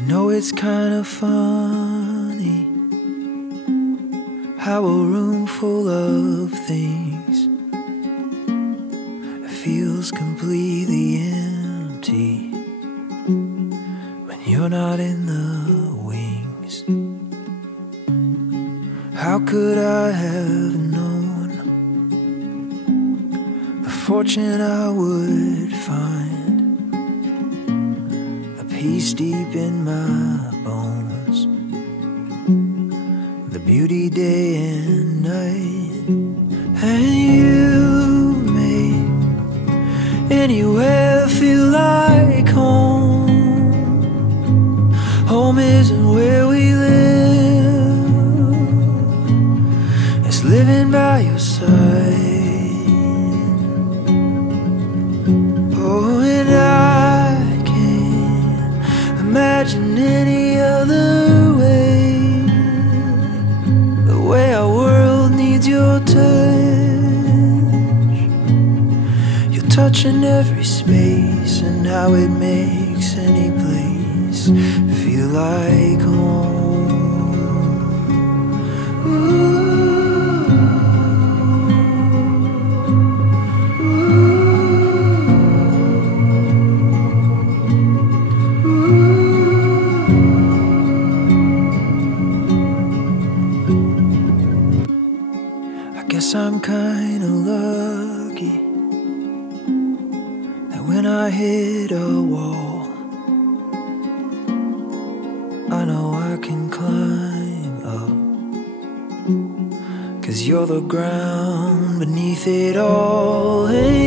You know it's kind of funny how a room full of things feels completely empty when you're not in the wings. How could I have known the fortune I would find, the peace deep in my bones, the beauty day and night. And you make anywhere feel like home. Home isn't where we live, it's living by your side. Oh, and I can't imagine any other way, the way our world needs your touch. You're touching every space, and how it makes any place feel like home. Ooh. I'm kinda lucky that when I hit a wall, I know I can climb up, 'cause you're the ground beneath it all. Hey,